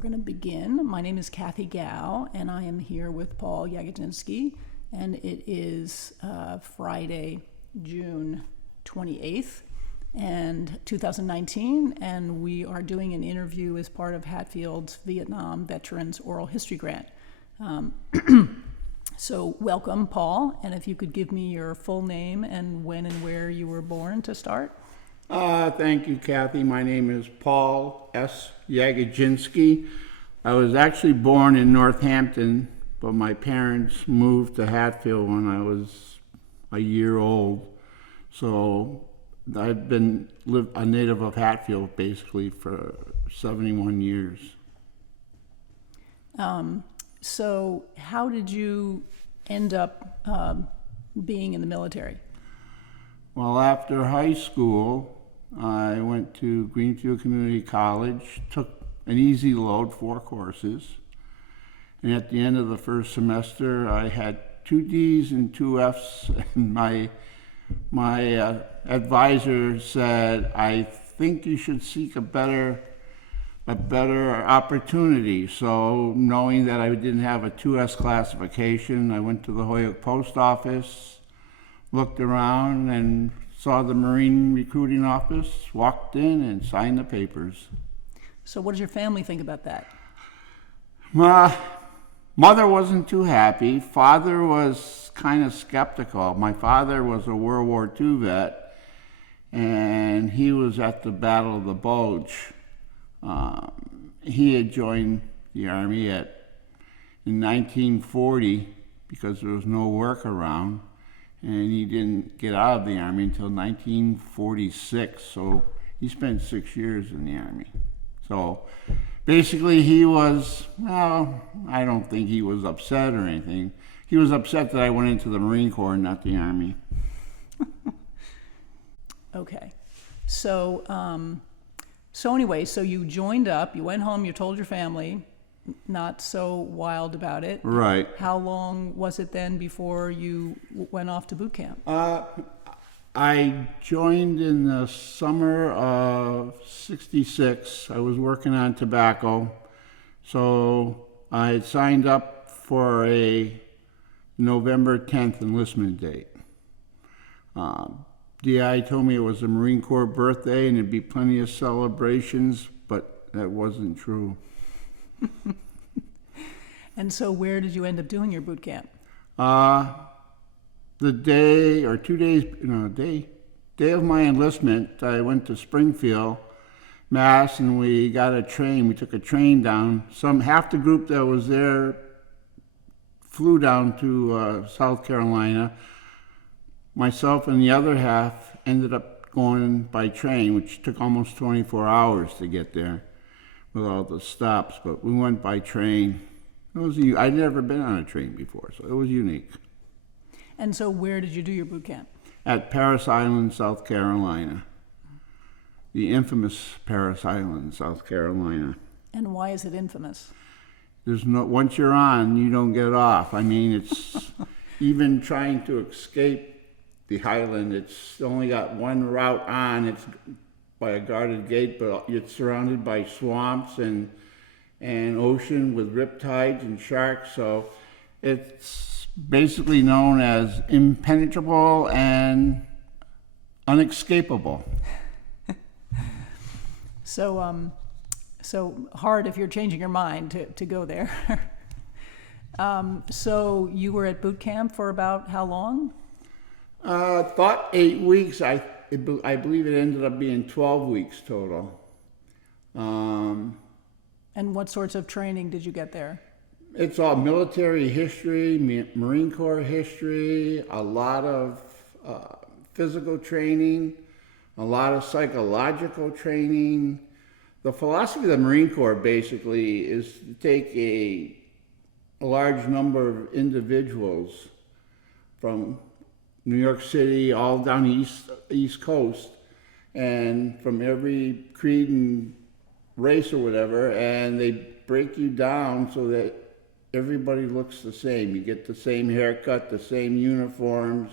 we're going to begin. My name is Kathy Gow, and I am here with Paul Jagodzinski, and it is Friday, June 28th, and 2019, and we are doing an interview as part of Hatfield's Vietnam Veterans Oral History Grant. So welcome, Paul, and if you could give me your full name and when and where you were born to start. Thank you, Kathy. My name is Paul S. Jagodzinski. I was actually born in Northampton, but my parents moved to Hatfield when I was a year old. So I've been a native of Hatfield basically for 71 years. So how did you end up being in the military? Well, after high school, I went to Greenfield Community College, took an easy load, 4 courses. And at the end of the first semester, I had 2 D's and 2 F's. And my advisor said, I think you should seek a better opportunity. So knowing that I didn't have a 2S classification, I went to the Holyoke Post Office, looked around and saw the Marine recruiting office, walked in and signed the papers. So what does your family think about that? My mother wasn't too happy. Father was kind of skeptical. My father was a World War II vet, and he was at the Battle of the Bulge. He had joined the Army in 1940 because there was no work around, and he didn't get out of the Army until 1946, so he spent 6 years in the Army. So basically he was, well, I don't think he was upset or anything. He was upset that I went into the Marine Corps and not the Army. Okay. So anyway, so you joined up, you went home, you told your family, not so wild about it. Right. How long was it then before you went off to boot camp? I joined in the summer of '66. I was working on tobacco, so I had signed up for a November 10th enlistment date. DI told me it was a Marine Corps birthday and there'd be plenty of celebrations, but that wasn't true. And so where did you end up doing your boot camp? The day or 2 days, day of my enlistment, I went to Springfield, Mass, and we got a train. We took a train down. Half the group that was there flew down to South Carolina. Myself and the other half ended up going by train, which took almost 24 hours to get there with all the stops, but we went by train. I'd never been on a train before, so it was unique. And so where did you do your boot camp? At Parris Island, South Carolina. The infamous Parris Island, South Carolina. And why is it infamous? Once you're on, you don't get off. I mean, it's even trying to escape the island, it's only got one route on. It's by a guarded gate, but it's surrounded by swamps and ocean with riptides and sharks. So it's basically known as impenetrable and unescapable. So hard if you're changing your mind to go there. So you were at boot camp for about how long? Thought 8 weeks. I believe it ended up being 12 weeks total. And what sorts of training did you get there? It's all military history, Marine Corps history, a lot of physical training, a lot of psychological training. The philosophy of the Marine Corps basically is to take a large number of individuals from New York City, all down the East Coast, and from every creed and race or whatever, and they break you down so that everybody looks the same. You get the same haircut, the same uniforms,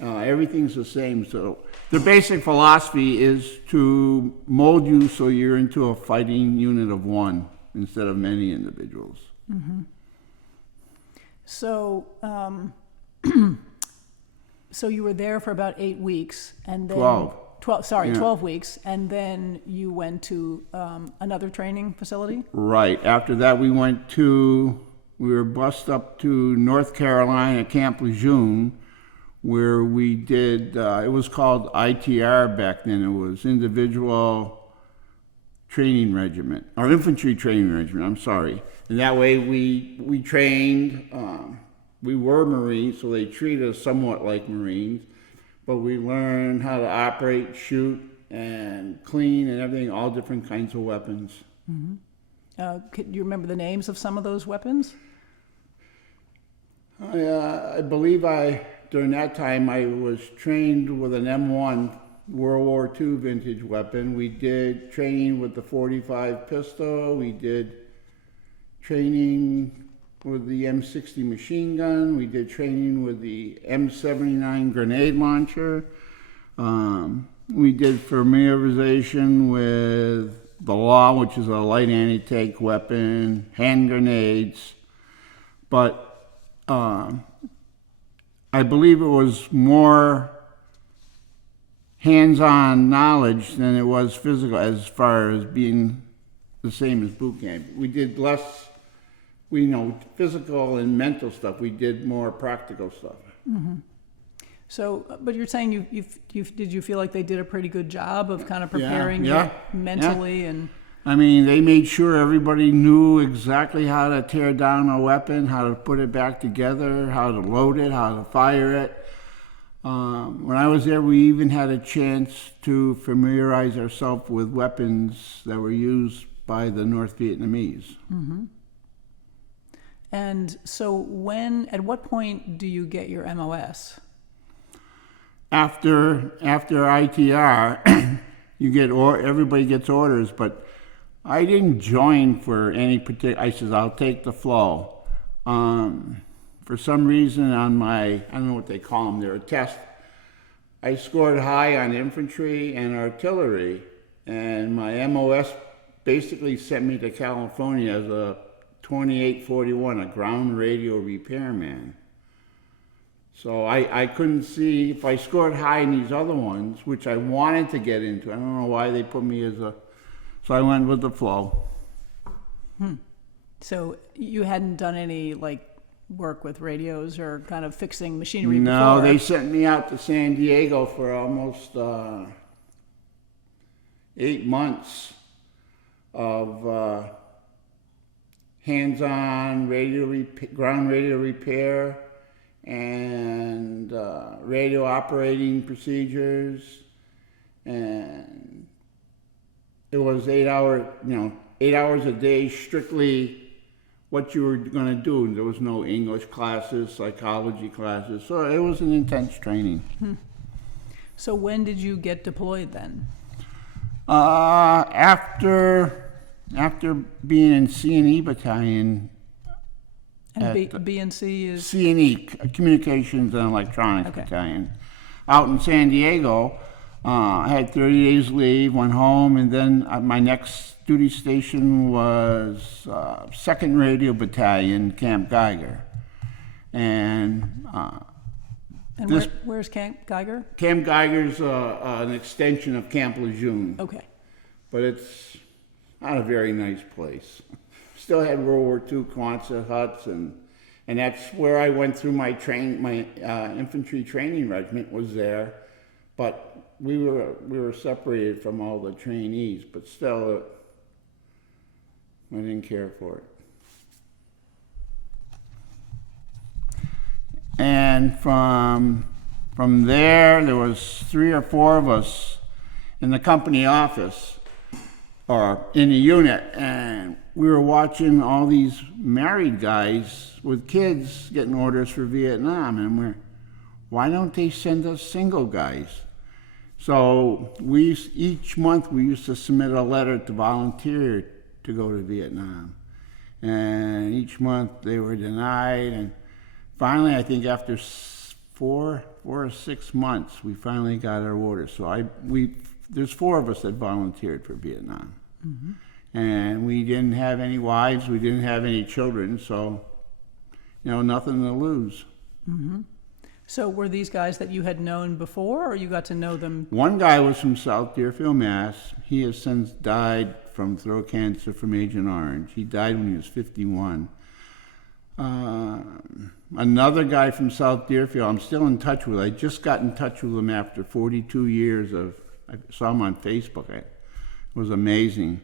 everything's the same. So their basic philosophy is to mold you so you're into a fighting unit of one. instead of many individuals. So, so you were there for about 8 weeks, and then 12. 12 weeks, and then you went to another training facility? Right. After that, we were bused up to North Carolina, Camp Lejeune, where we did, it was called ITR back then. It was Individual Training Regiment, or Infantry Training Regiment, I'm sorry. And that way we trained, we were Marines, so they treated us somewhat like Marines, but we learned how to operate, shoot, and clean and everything, all different kinds of weapons. Could you remember the names of some of those weapons? I believe during that time, I was trained with an M1 World War II vintage weapon. We did training with the .45 pistol. We did training with the M60 machine gun. We did training with the M79 grenade launcher. We did familiarization with the law, which is a light anti-tank weapon, hand grenades. But I believe it was more hands-on knowledge than it was physical, as far as being the same as boot camp. We did less, physical and mental stuff. We did more practical stuff. So, but you're saying did you feel like they did a pretty good job of kind of preparing Yeah. you mentally and? I mean, they made sure everybody knew exactly how to tear down a weapon, how to put it back together, how to load it, how to fire it. When I was there, we even had a chance to familiarize ourselves with weapons that were used by the North Vietnamese. And so at what point do you get your MOS? After ITR, everybody gets orders, but I didn't join for any particular. I said, I'll take the flow. For some reason on I don't know what they call them, they're a test, I scored high on infantry and artillery, and my MOS basically sent me to California as a 2841, a ground radio repairman. So I couldn't see if I scored high in these other ones, which I wanted to get into. I don't know why they put me so I went with the flow. So you hadn't done any work with radios or kind of fixing machinery No, before? they sent me out to San Diego for almost 8 months of hands-on ground radio repair and radio operating procedures, and it was 8 hours a day, strictly what you were going to do. There was no English classes, psychology classes, so it was an intense training. So when did you get deployed then? After being in C&E battalion. And B&C is? C&E, Communications and Electronics Battalion, out in San Diego. I had 30 days leave, went home, and then my next duty station was 2nd Radio Battalion, Camp Geiger. And where's Camp Geiger? Camp Geiger's an extension of Camp Lejeune. Okay. But it's not a very nice place. Still had World War II Quonset huts, and that's where I went through my infantry training regiment was there. But we were separated from all the trainees, but still, I didn't care for it. And from there was 3 or 4 of us in the company office, or in the unit, and we were watching all these married guys with kids getting orders for Vietnam, and why don't they send us single guys? So each month we used to submit a letter to volunteer to go to Vietnam, and each month they were denied, and finally, I think after 4 or 6 months, we finally got our orders. So there's 4 of us that volunteered for Vietnam. And we didn't have any wives, we didn't have any children, so, nothing to lose. So were these guys that you had known before, or you got to know them? One guy was from South Deerfield, Mass. He has since died from throat cancer from Agent Orange. He died when he was 51. Another guy from South Deerfield, I'm still in touch with. I just got in touch with him after 42 years I saw him on Facebook. It was amazing.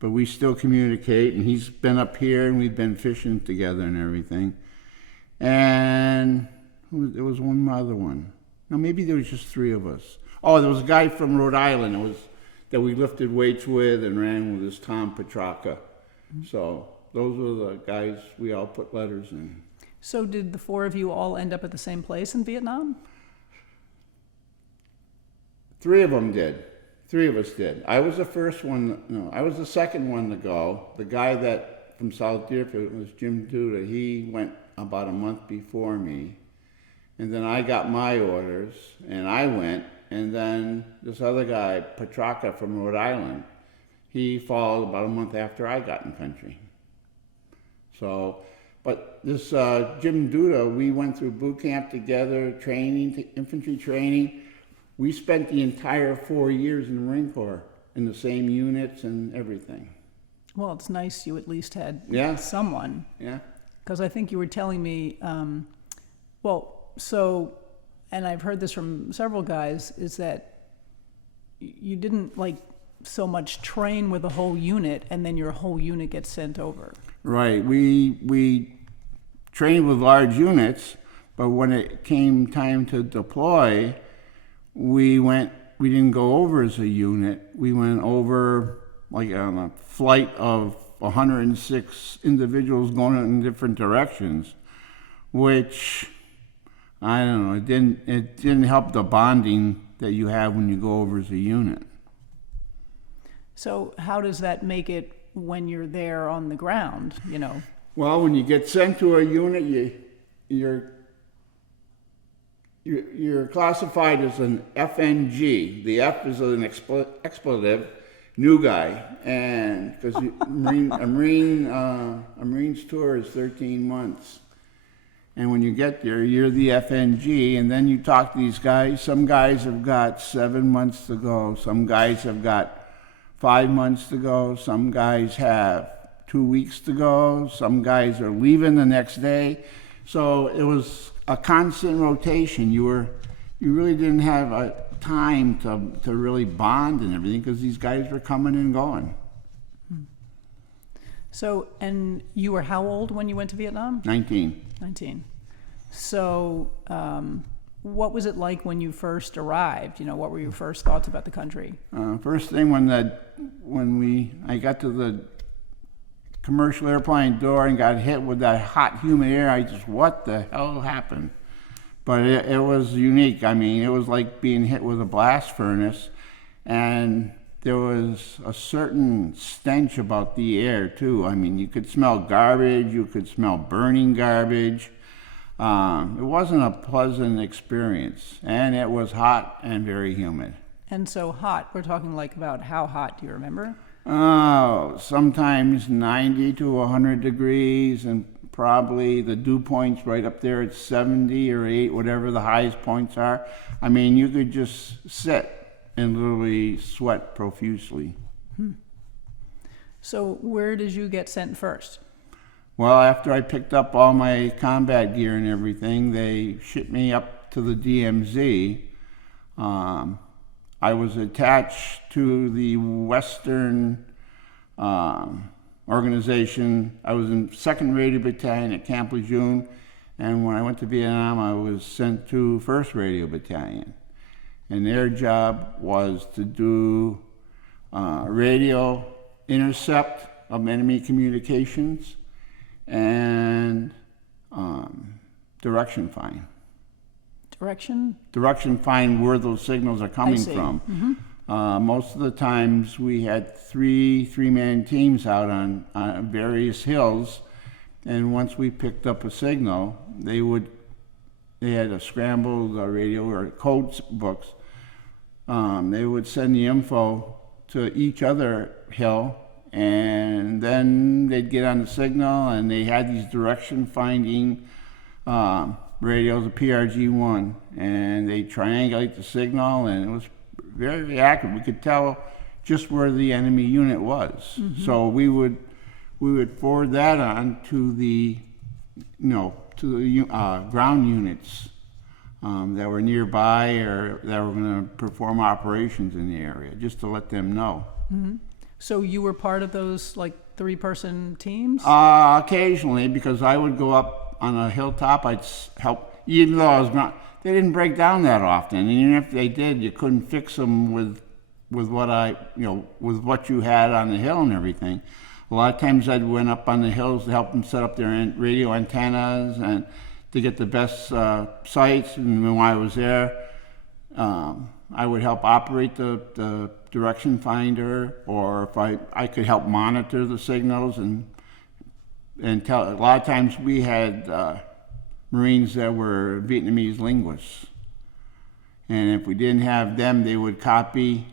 But we still communicate, and he's been up here, and we've been fishing together and everything. And there was one other one. No, maybe there was just three of us. Oh, there was a guy from Rhode Island that we lifted weights with and ran with, this Tom Petrarca. So those were the guys we all put letters in. So did the four of you all end up at the same place in Vietnam? Three of them did. Three of us did. I was the first one. No, I was the second one to go. The guy that from South Deerfield was Jim Duda. He went about a month before me. And then I got my orders, and I went. And then this other guy, Petrarca from Rhode Island, he followed about a month after I got in country. So, but this Jim Duda, we went through boot camp together, infantry training. We spent the entire 4 years in the Marine Corps in the same units and everything. Well, it's nice you at least had someone. Yeah. Because I think you were telling me, and I've heard this from several guys, is that you didn't so much train with a whole unit and then your whole unit gets sent over. Right. We trained with large units, but when it came time to deploy, we didn't go over as a unit. We went over on a flight of 106 individuals going in different directions, which, I don't know, it didn't help the bonding that you have when you go over as a unit. So how does that make it when you're there on the ground, Well, when you get sent to a unit, you're classified as an FNG. The F is an expletive, new guy, and because a Marine's tour is 13 months, and when you get there, you're the FNG, and then you talk to these guys. Some guys have got 7 months to go. Some guys have got 5 months to go. Some guys have 2 weeks to go. Some guys are leaving the next day. So it was a constant rotation. You really didn't have time to really bond and everything because these guys were coming and going. So, and you were how old when you went to Vietnam? 19. 19. So, what was it like when you first arrived? What were your first thoughts about the country? First thing when I got to the commercial airplane door and got hit with that hot, humid air, what the hell happened? But it was unique. I mean, it was like being hit with a blast furnace, and there was a certain stench about the air, too. I mean, you could smell garbage, you could smell burning garbage. It wasn't a pleasant experience, and it was hot and very humid. And so hot, we're talking about how hot, do you remember? Oh, sometimes 90 to 100 degrees, and probably the dew point's right up there at 70 or 8, whatever the highest points are. I mean, you could just sit and literally sweat profusely. So where did you get sent first? Well, after I picked up all my combat gear and everything, they shipped me up to the DMZ. I was attached to the Western organization. I was in 2nd Radio Battalion at Camp Lejeune, and when I went to Vietnam, I was sent to 1st Radio Battalion. And their job was to do radio intercept of enemy communications and direction find. Direction find where those signals are coming from. Mm-hmm. Most of the times we had three-man teams out on various hills, and once we picked up a signal, they had a scrambled radio or code books. They would send the info to each other hill, And then they'd get on the signal, and they had these direction-finding radios, a PRG-1, and they'd triangulate the signal, and it was very, very accurate. We could tell just where the enemy unit was. So we would forward that on to the, ground units that were nearby or that were going to perform operations in the area, just to let them know. So you were part of those like 3-person teams? Occasionally, because I would go up on a hilltop, I'd help, even though I was not, they didn't break down that often. And even if they did, you couldn't fix them with what you had on the hill and everything. A lot of times I'd went up on the hills to help them set up their radio antennas and to get the best sites. And when I was there, I would help operate the direction finder, or if I could help monitor the signals and tell. A lot of times we had Marines that were Vietnamese linguists, and if we didn't have them, they would copy.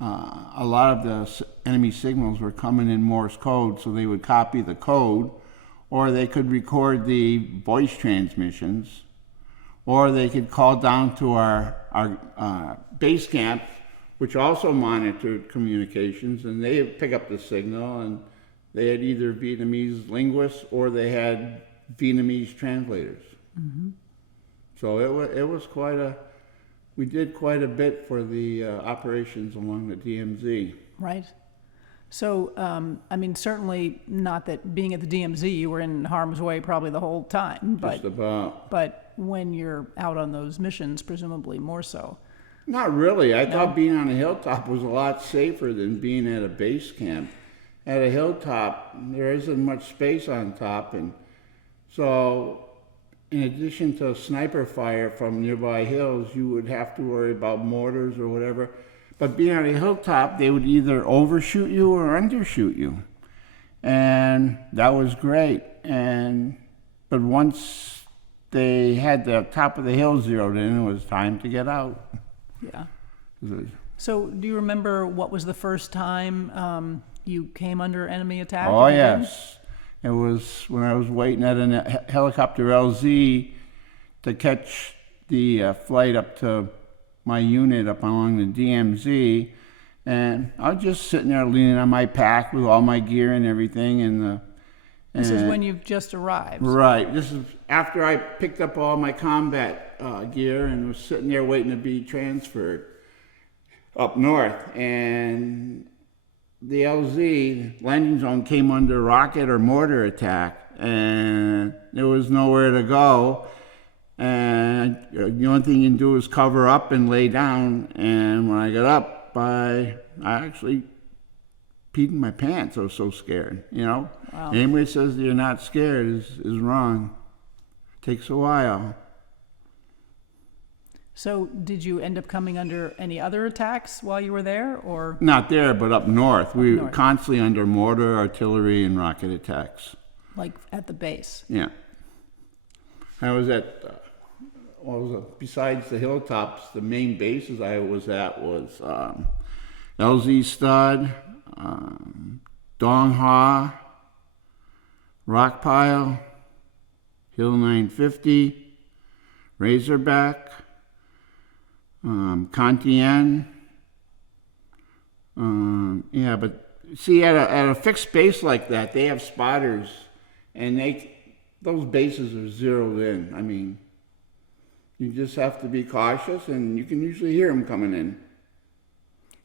A lot of the enemy signals were coming in Morse code, so they would copy the code, or they could record the voice transmissions, or they could call down to our base camp, which also monitored communications, and they would pick up the signal, and they had either Vietnamese linguists or they had Vietnamese translators. So it was we did quite a bit for the operations along the DMZ. Right. So, certainly not that being at the DMZ, you were in harm's way probably the whole time. Just about. But when you're out on those missions, presumably more so. Not really. I thought being on a hilltop was a lot safer than being at a base camp. At a hilltop, there isn't much space on top, and so in addition to sniper fire from nearby hills, you would have to worry about mortars or whatever. But being on a hilltop, they would either overshoot you or undershoot you. And that was great. But once they had the top of the hill zeroed in, it was time to get out. Yeah. So do you remember what was the first time you came under enemy attack? Oh, yes. It was when I was waiting at a helicopter LZ to catch the flight up to my unit up along the DMZ, and I was just sitting there leaning on my pack with all my gear and everything. And this is when you've just arrived. Right. This is after I picked up all my combat gear and was sitting there waiting to be transferred up north. And the LZ landing zone came under rocket or mortar attack, and there was nowhere to go. And the only thing you can do is cover up and lay down. And when I got up, I actually peed in my pants. I was so scared, Wow. Anybody says you're not scared is wrong. It takes a while. So did you end up coming under any other attacks while you were there, or? Not there, but up north. We were constantly under mortar, artillery, and rocket attacks. Like at the base? Yeah. I was at, besides the hilltops, the main bases I was at was LZ Stud, Dong Ha, Rock Pile, Hill 950, Razorback, Cantien. But see, at a fixed base like that, they have spotters, and those bases are zeroed in. I mean, you just have to be cautious, and you can usually hear them coming in.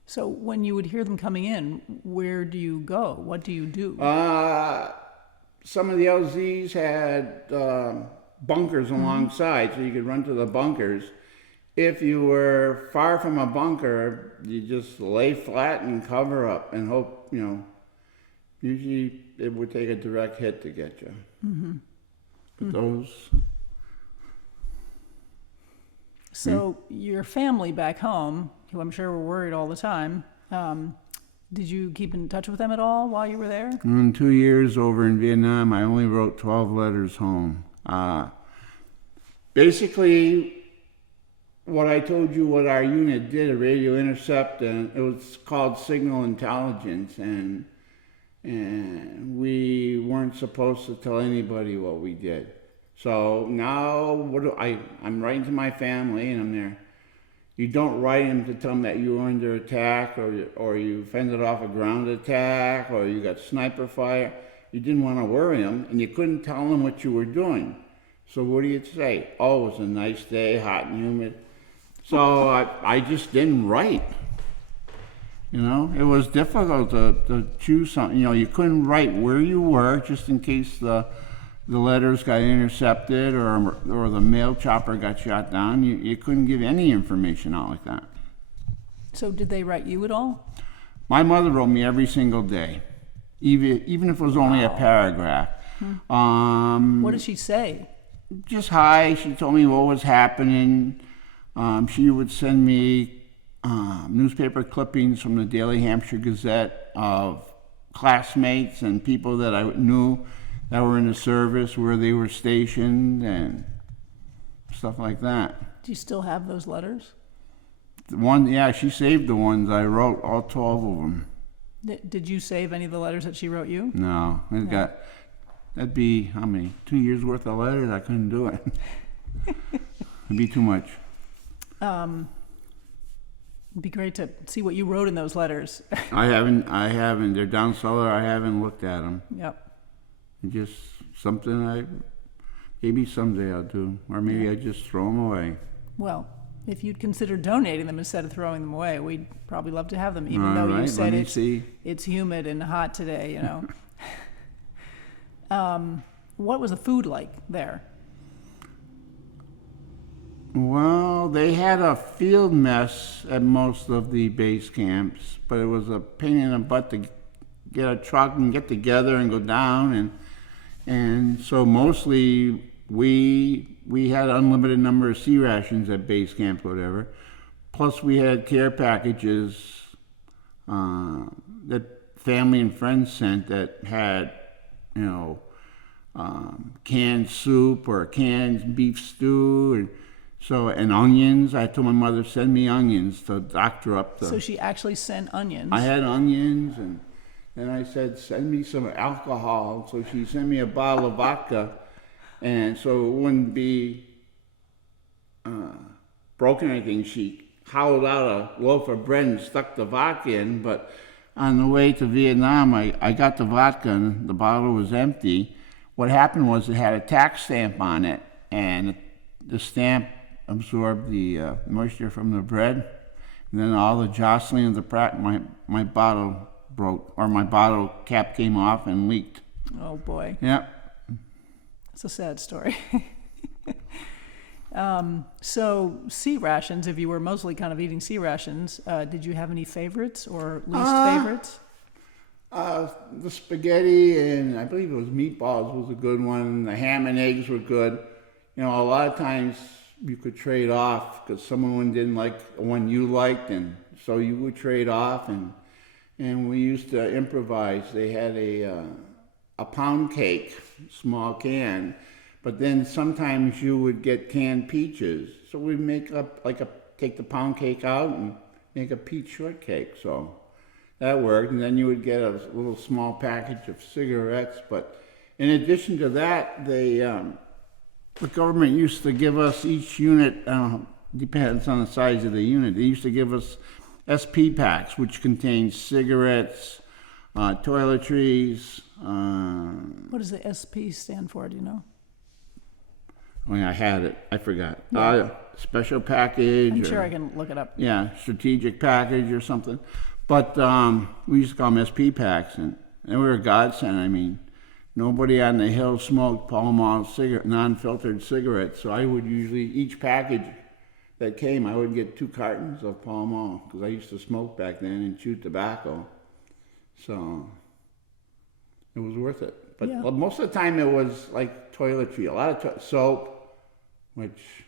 So when you would hear them coming in, where do you go? What do you do? Some of the LZs had bunkers alongside, so you could run to the bunkers. If you were far from a bunker, you just lay flat and cover up and hope, usually it would take a direct hit to get you. But those... So your family back home, who I'm sure were worried all the time, did you keep in touch with them at all while you were there? In 2 years over in Vietnam, I only wrote 12 letters home. Basically, what I told you what our unit did, a radio intercept, and it was called signal intelligence, and and we weren't supposed to tell anybody what we did. So now I'm writing to my family, and I'm there. You don't write them to tell them that you were under attack, or you fended off a ground attack, or you got sniper fire. You didn't want to worry them, and you couldn't tell them what you were doing. So what do you say? Oh, it was a nice day, hot and humid. So I just didn't write. You know, it was difficult to choose something. You know, you couldn't write where you were just in case the letters got intercepted or the mail chopper got shot down. You couldn't give any information out like that. So did they write you at all? My mother wrote me every single day, even if it was only a paragraph. What did she say? Just hi. She told me what was happening. She would send me newspaper clippings from the Daily Hampshire Gazette of classmates and people that I knew that were in the service, where they were stationed, and stuff like that. Do you still have those letters? She saved the ones I wrote, all 12 of them. Did you save any of the letters that she wrote you? No, that'd be, how many? 2 years worth of letters? I couldn't do it. It'd be too much. It'd be great to see what you wrote in those letters. I haven't. They're down cellar. I haven't looked at them. Yep. Just something maybe someday I'll do, or maybe I just throw them away. Well, if you'd consider donating them instead of throwing them away, we'd probably love to have them, even though you said it's humid and hot today, you know. What was the food like there? Well, they had a field mess at most of the base camps, but it was a pain in the butt to get a truck and get together and go down, and so mostly we had an unlimited number of C rations at base camp, whatever. Plus we had care packages that family and friends sent that had, you know, canned soup or canned beef stew, and onions. I told my mother, send me onions to doctor up the... So she actually sent onions? I had onions, and then I said, send me some alcohol. So she sent me a bottle of vodka, and so it wouldn't be broken or anything. She hollowed out a loaf of bread and stuck the vodka in, but on the way to Vietnam, I got the vodka, and the bottle was empty. What happened was it had a tax stamp on it, and the stamp absorbed the moisture from the bread, and then all the jostling of the my bottle broke, or my bottle cap came off and leaked. Oh boy. Yep. It's a sad story. So C rations, if you were mostly kind of eating C rations, did you have any favorites or least favorites? The spaghetti and I believe it was meatballs was a good one. The ham and eggs were good. You know, a lot of times you could trade off because someone didn't like the one you liked, and so you would trade off, and we used to improvise. They had a pound cake, small can, but then sometimes you would get canned peaches. So we'd make up take the pound cake out and make a peach shortcake. So that worked, and then you would get a little small package of cigarettes. But in addition to that, the government used to give us each unit, depends on the size of the unit, they used to give us SP packs, which contained cigarettes, toiletries. What does the SP stand for, do you know? Oh yeah, I had it. I forgot. Yeah. Special package. I'm sure I can look it up. Yeah, strategic package or something. But we used to call them SP packs, and they were a godsend. I mean, nobody on the hill smoked Pall Mall non-filtered cigarettes, so I would usually, each package that came, I would get 2 cartons of Pall Mall, because I used to smoke back then and chew tobacco. So it was worth it. But yeah. Most of the time it was like toiletry, a lot of soap, which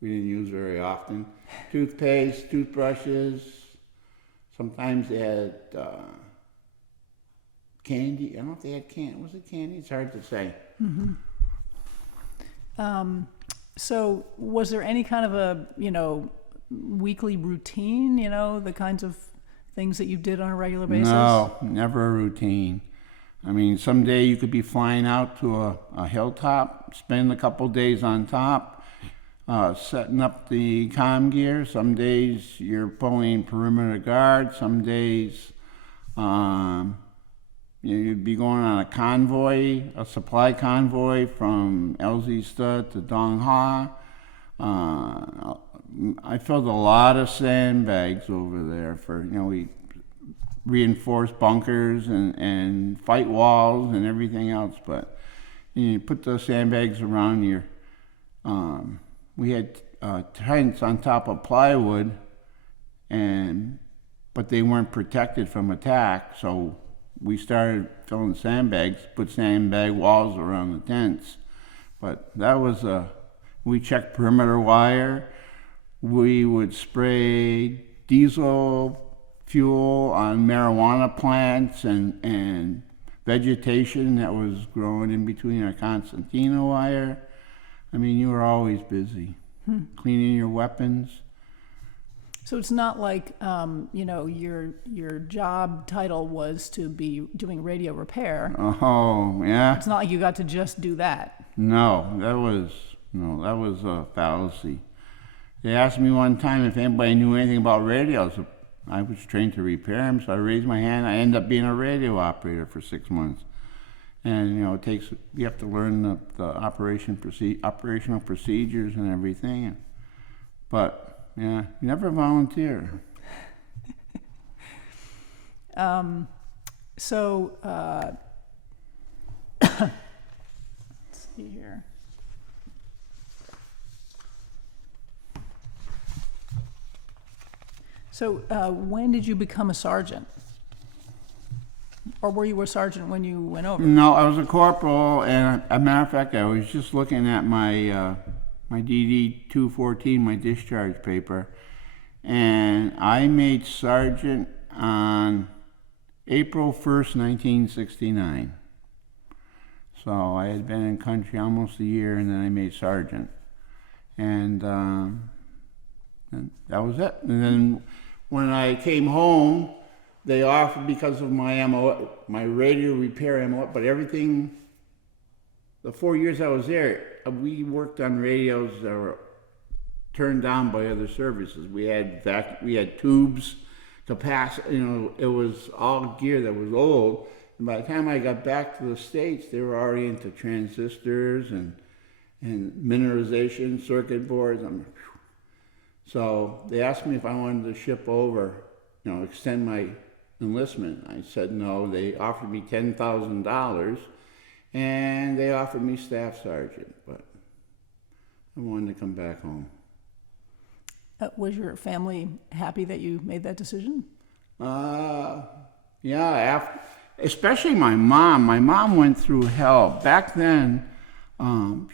we didn't use very often, toothpaste, toothbrushes. Sometimes they had candy. I don't know if they had candy. Was it candy? It's hard to say. Mm-hmm. So was there any kind of a, weekly routine, the kinds of things that you did on a regular basis? No, never a routine. I mean, someday you could be flying out to a hilltop, spend a couple days on top, setting up the comm gear. Some days you're pulling perimeter guard. Some days you'd be going on a convoy, a supply convoy from Elzystad to Dong Ha. I filled a lot of sandbags over there for, we reinforced bunkers and fight walls and everything else. But you put those sandbags around your, we had tents on top of plywood, but they weren't protected from attack. So we started filling sandbags, put sandbag walls around the tents. But that was we checked perimeter wire. We would spray diesel fuel on marijuana plants and vegetation that was growing in between our concertina wire. I mean, you were always busy cleaning your weapons. So it's not like your job title was to be doing radio repair. Oh, yeah. It's not like you got to just do that. No, that was a fallacy. They asked me one time if anybody knew anything about radios. I was trained to repair them, so I raised my hand. I ended up being a radio operator for 6 months. And you have to learn the operational procedures and everything. But yeah, you never volunteer. Let's see here. So when did you become a sergeant? Or were you a sergeant when you went over? No, I was a corporal, and a matter of fact, I was just looking at my my DD 214, my discharge paper, and I made sergeant on April 1st, 1969. So I had been in country almost a year, and then I made sergeant, and that was it. And then when I came home, they offered, because of my MO, my radio repair MO, but everything, the 4 years I was there, we worked on radios that were turned down by other services. We had tubes, capacity, it was all gear that was old. And by the time I got back to the States, they were already into transistors and mineralization, circuit boards. So they asked me if I wanted to ship over, extend my enlistment. I said no. They offered me $10,000, and they offered me staff sergeant, but I wanted to come back home. Was your family happy that you made that decision? Yeah, especially my mom. My mom went through hell. Back then,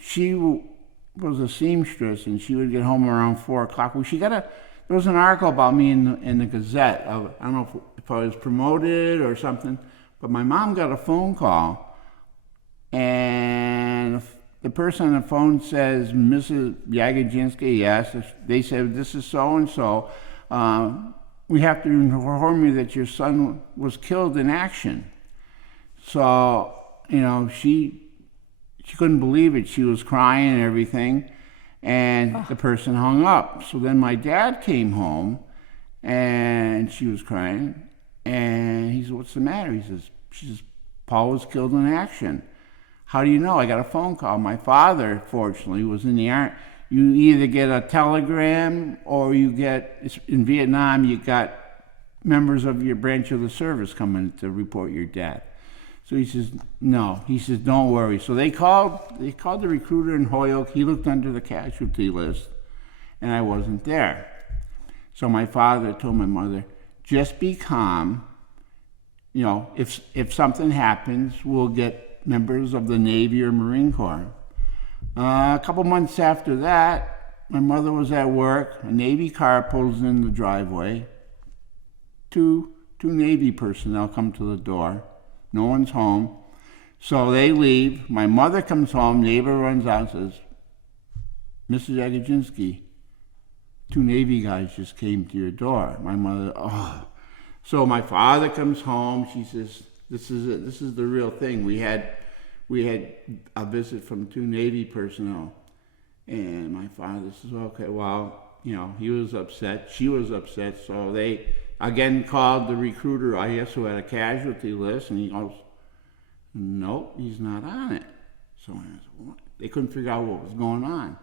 she was a seamstress, and she would get home around 4 o'clock. Well, there was an article about me in the Gazette. I don't know if I was promoted or something, but my mom got a phone call, and the person on the phone says, "Mrs. Jagodzinski," yes. They said, "This is so-and-so. We have to inform you that your son was killed in action." So, she couldn't believe it. She was crying and everything, and the person hung up. So then my dad came home, and she was crying, and he said, "What's the matter?" She says, "Paul was killed in action." "How do you know?" "I got a phone call." My father, fortunately, was in the Army. You either get a telegram, or in Vietnam, you got members of your branch of the service coming to report your death. So he says, no. He says, "Don't worry." So they called the recruiter in Holyoke. He looked under the casualty list, and I wasn't there. So my father told my mother, "Just be calm. If something happens, we'll get members of the Navy or Marine Corps." A couple months after that, my mother was at work. A Navy car pulls in the driveway. Two Navy personnel come to the door. No one's home. So they leave. My mother comes home. Neighbor runs out and says, "Mrs. Jagodzinski, 2 Navy guys just came to your door." My mother, oh. So my father comes home. She says, This is it. This is the real thing. We had a visit from 2 Navy personnel, and my father says, okay, well, he was upset, she was upset, so they again called the recruiter, I guess, who had a casualty list, and he goes, nope, he's not on it. So I said, what? They couldn't figure out what was going on.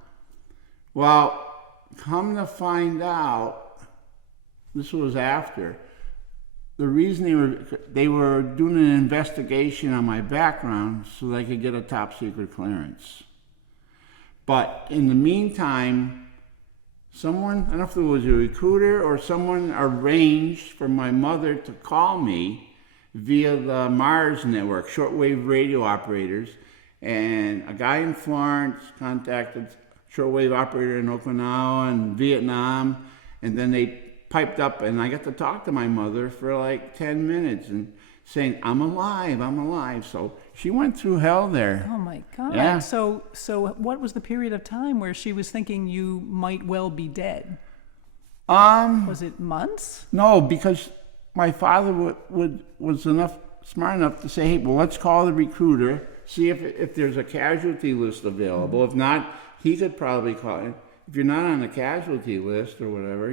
Well, come to find out, this was after, the reason they were doing an investigation on my background so they could get a top secret clearance. But in the meantime, someone, I don't know if it was a recruiter or someone, arranged for my mother to call me via the Mars network, shortwave radio operators, and a guy in Florence contacted shortwave operator in Okinawa and Vietnam, and then they piped up, and I got to talk to my mother for like 10 minutes and saying, I'm alive. So she went through hell there. Oh my God. Yeah. So what was the period of time where she was thinking you might well be dead? Was it months? No, because my father was smart enough to say, hey, well, let's call the recruiter, see if there's a casualty list available. Mm-hmm. If not, he could probably call it. If you're not on the casualty list or whatever,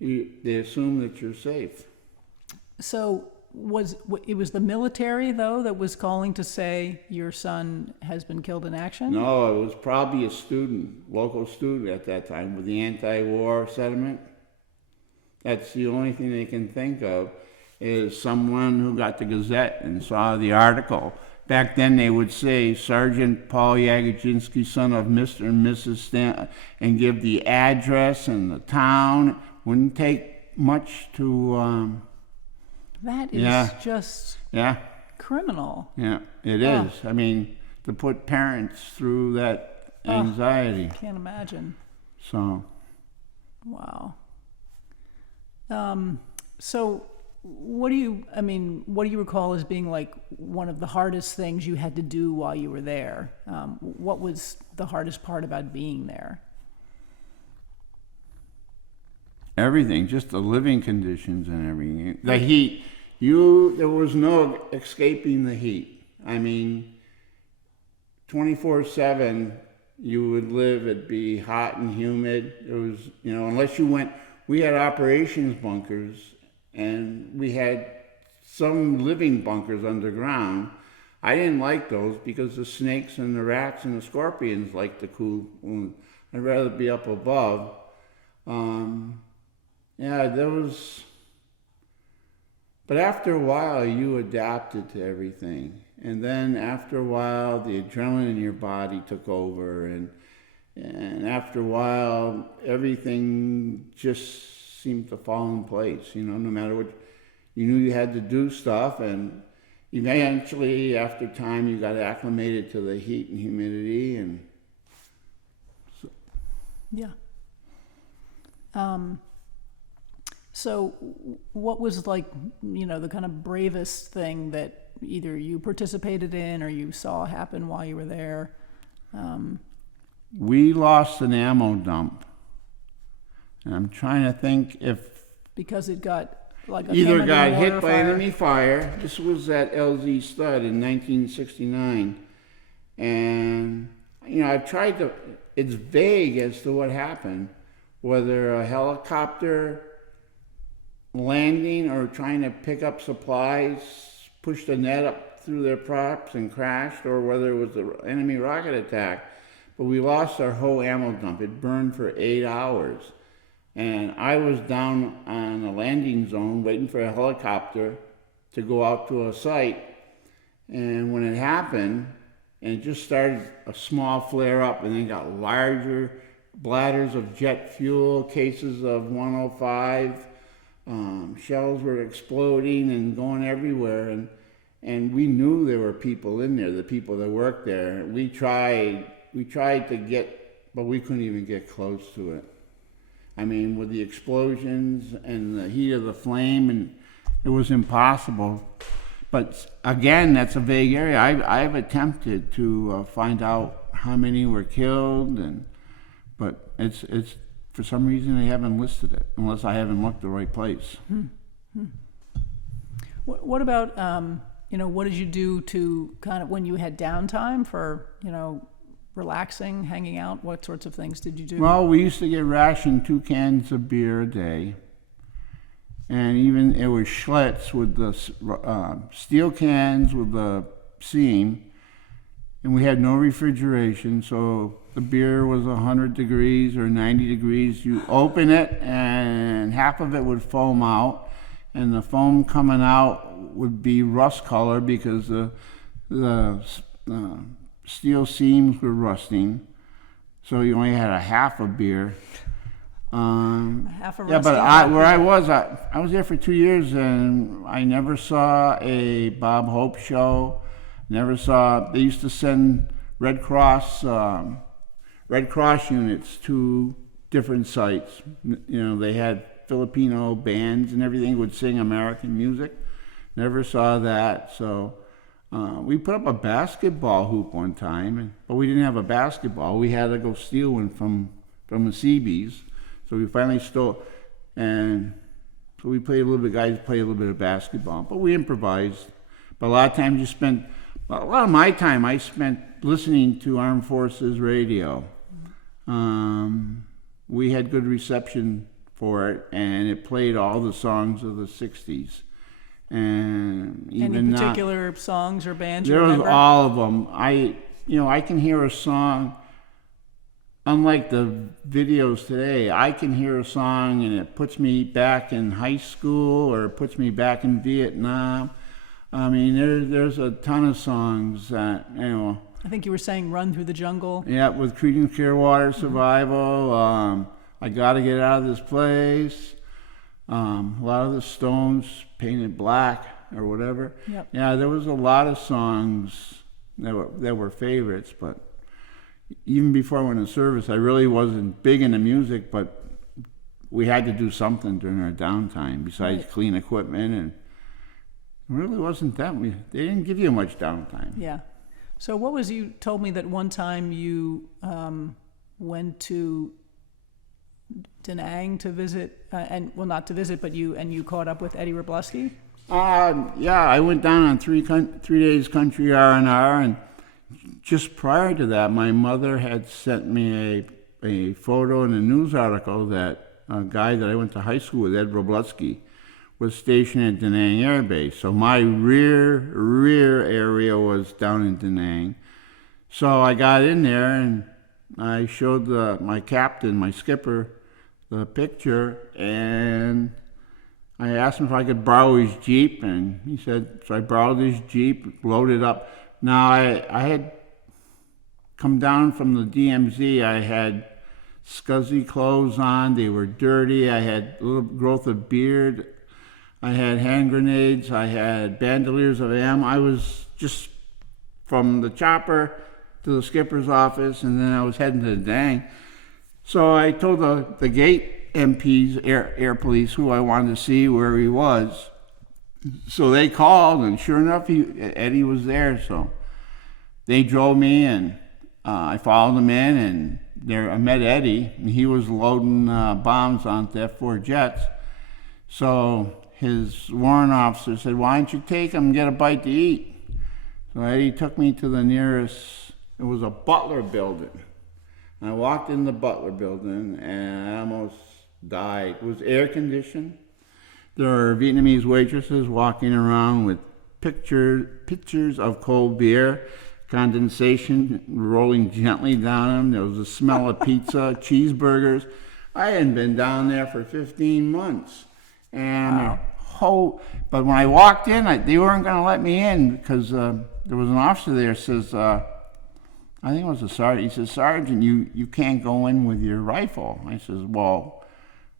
they assume that you're safe. So it was the military, though, that was calling to say your son has been killed in action? No, it was probably a local student at that time with the anti-war sentiment. That's the only thing they can think of, is someone who got the Gazette and saw the article. Back then they would say, Sergeant Paul Jagodzinski, son of Mr. and Mrs. Stan, and give the address and the town. Wouldn't take much to... that is just criminal. Yeah, it is. I mean, to put parents through that anxiety. Can't imagine. So. Wow. So what do you recall as being like one of the hardest things you had to do while you were there? What was the hardest part about being there? Everything, just the living conditions and everything. The heat, there was no escaping the heat. I mean, 24/7, you would live, it'd be hot and humid. It was, unless you went, we had operations bunkers, and we had some living bunkers underground. I didn't like those because the snakes and the rats and the scorpions like the cool. I'd rather be up above. But after a while, you adapted to everything. And then after a while, the adrenaline in your body took over. And after a while, everything just seemed to fall in place. No matter what, you knew you had to do stuff. And eventually, after time, you got acclimated to the heat and humidity. And yeah. So what was the kind of bravest thing that either you participated in or you saw happen while you were there? We lost an ammo dump. And I'm trying to think if... Because it got either got hit by enemy fire. This was at LZ Stud in 1969. And, I've tried to... It's vague as to what happened. Whether a helicopter landing or trying to pick up supplies pushed a net up through their props and crashed, or whether it was the enemy rocket attack. But we lost our whole ammo dump. It burned for 8 hours. And I was down on a landing zone waiting for a helicopter to go out to a site. And when it happened, and it just started a small flare up and then got larger bladders of jet fuel, cases of 105, shells were exploding and going everywhere, and we knew there were people in there, the people that worked there. We tried to get, but we couldn't even get close to it. I mean, with the explosions and the heat of the flame, and it was impossible. But again, that's a vague area. I've attempted to find out how many were killed, but it's for some reason they haven't listed it, unless I haven't looked the right place. What about, what did you do to kind of when you had downtime for, relaxing, hanging out? What sorts of things did you do? Well, we used to get rationed 2 cans of beer a day. And even it was Schlitz with the steel cans with the seam. And we had no refrigeration, so the beer was 100 degrees or 90 degrees. You open it, and half of it would foam out, and the foam coming out would be rust color because the steel seams were rusting. So you only had a half of beer. Half a Yeah, but rusty where I was there for 2 years, and I never saw a Bob Hope show. Never saw. They used to send Red Cross units to different sites. They had Filipino bands and everything would sing American music. Never saw that. So we put up a basketball hoop one time, but we didn't have a basketball. We had to go steal one from the CBs. So we finally stole, and so we played a little bit. Guys played a little bit of basketball, but we improvised. But a lot of times a lot of my time I spent listening to Armed Forces radio. We had good reception for it, and it played all the songs of the 60s. And even any particular songs or bands you there remember? was all of them. I can hear a song, unlike the videos today, I can hear a song and it puts me back in high school or it puts me back in Vietnam. I mean, there's a ton of songs that, I think you were saying Run Through the Jungle. Yeah, with Creedence Clearwater Survival, I Gotta Get Out of This Place, a lot of the Stones, Painted Black or whatever. Yep. Yeah, there was a lot of songs that were favorites, but even before I went to service, I really wasn't big into music, but we had to do something during our downtime besides clean equipment, and it really wasn't that. They didn't give you much downtime. Yeah. So you told me that one time you went to Da Nang to visit, not to visit, but you caught up with Eddie Robleski? Yeah, I went down on 3 days country R&R, and just prior to that, my mother had sent me a photo in a news article that a guy that I went to high school with, Ed Robleski, was stationed at Da Nang Air Base. So my rear area was down in Da Nang. So I got in there and I showed my captain, my skipper, the picture, and I asked him if I could borrow his Jeep, and he said, so I borrowed his Jeep, loaded up. Now I had come down from the DMZ, I had scuzzy clothes on, they were dirty, I had a little growth of beard, I had hand grenades, I had bandoliers of ammo. I was just from the chopper to the skipper's office, and then I was heading to the Dang. So I told the gate MPs, air police, who I wanted to see, where he was. So they called, and sure enough, Eddie was there. So they drove me, and I followed him in, and there I met Eddie, and he was loading bombs onto F-4 jets. So his warrant officer said, "Why don't you take him and get a bite to eat?" So Eddie took me to the nearest, it was a Butler building. I walked in the Butler building and I almost died. It was air conditioned. There were Vietnamese waitresses walking around with pictures of cold beer, condensation rolling gently down them. There was a smell of pizza, cheeseburgers. I hadn't been down there for 15 months. And but when I walked in, they weren't going to let me in because there was an officer there says, I think it was a sergeant. He says, "Sergeant, you can't go in with your rifle." I says, "Well,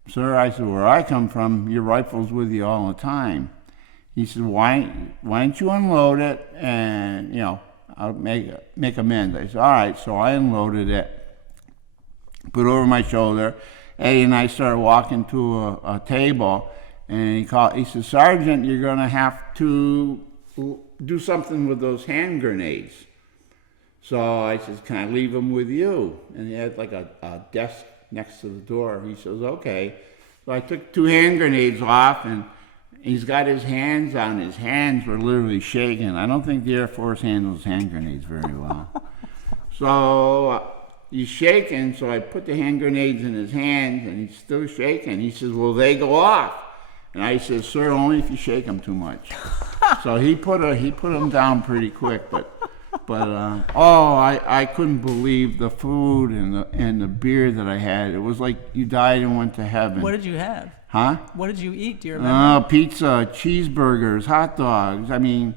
sir," I said, "where I come from, your rifle's with you all the time." He said, why don't you unload it and, I'll make amends. I said, all right. So I unloaded it, put it over my shoulder. Eddie and I started walking to a table, and he said, "Sergeant, you're going to have to do something with those hand grenades." So I said, "Can I leave them with you?" And he had like a desk next to the door. He says, "Okay." So I took 2 hand grenades off, and he's got his hands on. His hands were literally shaking. I don't think the Air Force handles hand grenades very well. So he's shaking, so I put the hand grenades in his hands, and he's still shaking. He says, "Will they go off?" And I said, "Sir, only if you shake them too much." So he put them down pretty quick, but I couldn't believe the food and the beer that I had. It was like you died and went to heaven. What did you have? Huh? What did you eat? Do you remember? Pizza, cheeseburgers, hot dogs. I mean,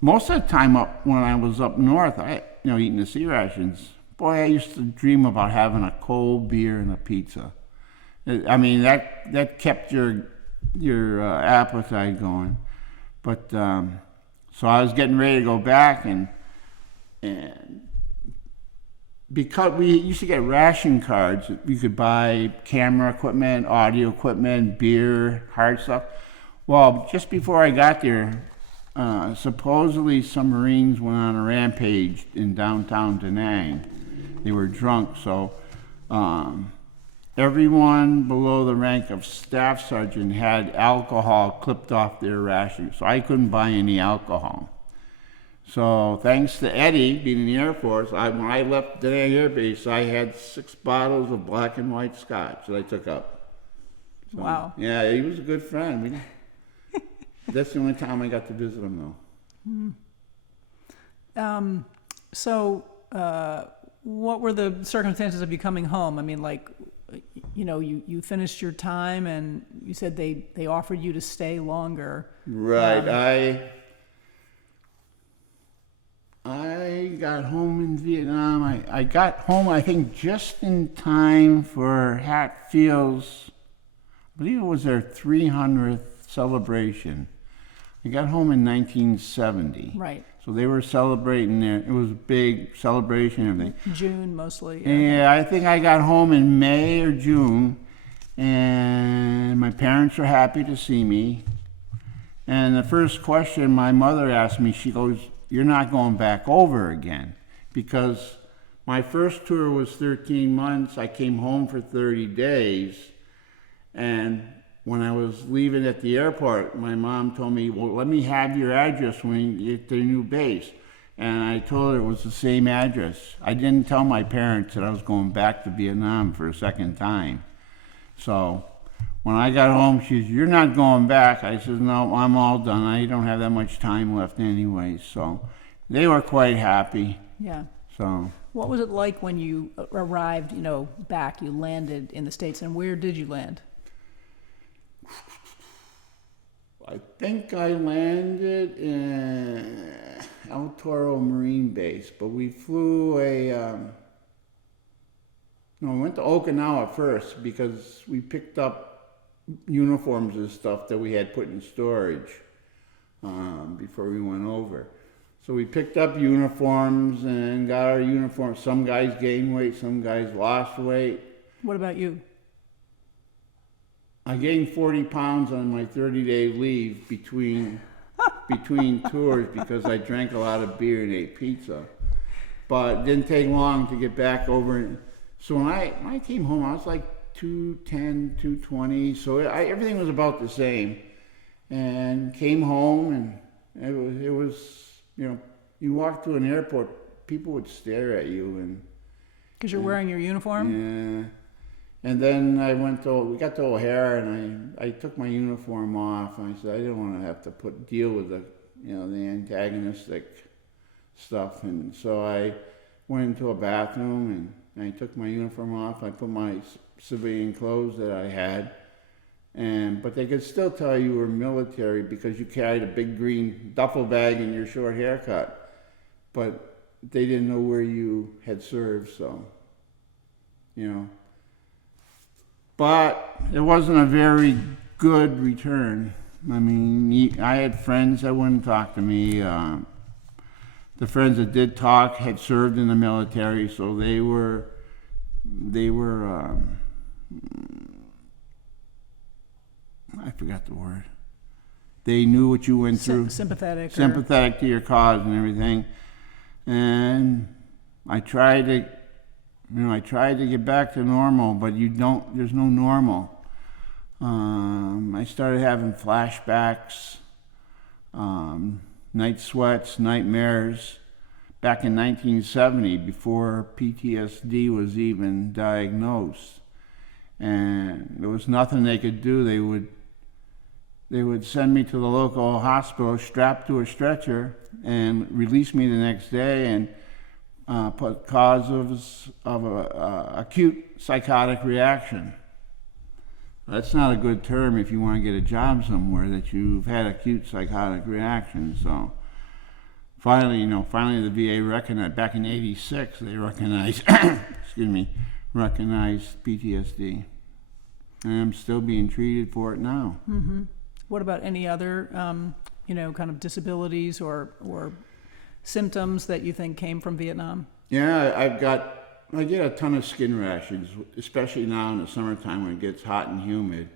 most of the time when I was up north, eating the sea rations, boy, I used to dream about having a cold beer and a pizza. I mean, that kept your appetite going. But so I was getting ready to go back, and because we used to get ration cards, you could buy camera equipment, audio equipment, beer, hard stuff. Well, just before I got there, supposedly some Marines went on a rampage in downtown Da Nang. They were drunk, so everyone below the rank of staff sergeant had alcohol clipped off their rations, so I couldn't buy any alcohol. So thanks to Eddie, being in the Air Force, when I left Da Nang Air Base, I had 6 bottles of black and white scotch that I took up. So, wow. Yeah, he was a good friend. That's the only time I got to visit him, though. So what were the circumstances of you coming home? I mean, you finished your time, and you said they offered you to stay longer. Right. I got home in Vietnam. I got home, I think, just in time for Hatfield's, I believe it was their 300th celebration. I got home in 1970. Right. So they were celebrating there. It was a big celebration and everything. June, mostly. Yeah, I think I got home in May or June, and my parents were happy to see me. And the first question my mother asked me, she goes, "You're not going back over again?" Because my first tour was 13 months. I came home for 30 days. And when I was leaving at the airport, my mom told me, "Well, let me have your address when you get to the new base." And I told her it was the same address. I didn't tell my parents that I was going back to Vietnam for a second time. So when I got home, she said, "You're not going back." I said, "No, I'm all done. I don't have that much time left anyway." So they were quite happy. Yeah. So what was it like when you arrived, back, you landed in the States, and where did you land? I think I landed in El Toro Marine Base, but we flew we went to Okinawa first because we picked up uniforms and stuff that we had put in storage before we went over. So we picked up uniforms and got our uniforms. Some guys gained weight, some guys lost weight. What about you? I gained 40 pounds on my 30-day leave between tours because I drank a lot of beer and ate pizza. But it didn't take long to get back over. So when I came home, I was like 210, 220. So everything was about the same. And came home, and it was you walk through an airport, people would stare at you. Because you're wearing your uniform? Yeah. And then we got to O'Hare, and I took my uniform off, and I said I didn't want to have to deal with the antagonistic stuff, and so I went into a bathroom and I took my uniform off. I put my civilian clothes that I had, but they could still tell you were military because you carried a big green duffel bag and your short haircut, but they didn't know where you had served, so But it wasn't a very good return. I mean, I had friends that wouldn't talk to me. The friends that did talk had served in the military, so they were I forgot the word. They knew what you went through. Sympathetic to your cause and everything. And I tried to get back to normal, but there's no normal. I started having flashbacks, night sweats, nightmares back in 1970 before PTSD was even diagnosed. And there was nothing they could do. They would send me to the local hospital strapped to a stretcher and release me the next day and put causes of a acute psychotic reaction. That's not a good term if you want to get a job somewhere, that you've had acute psychotic reaction. So finally the VA recognized, back in '86, they recognized, recognized PTSD. And I'm still being treated for it now. Mm-hmm. What about any other, kind of disabilities or symptoms that you think came from Vietnam? Yeah, I get a ton of skin rashes, especially now in the summertime when it gets hot and humid.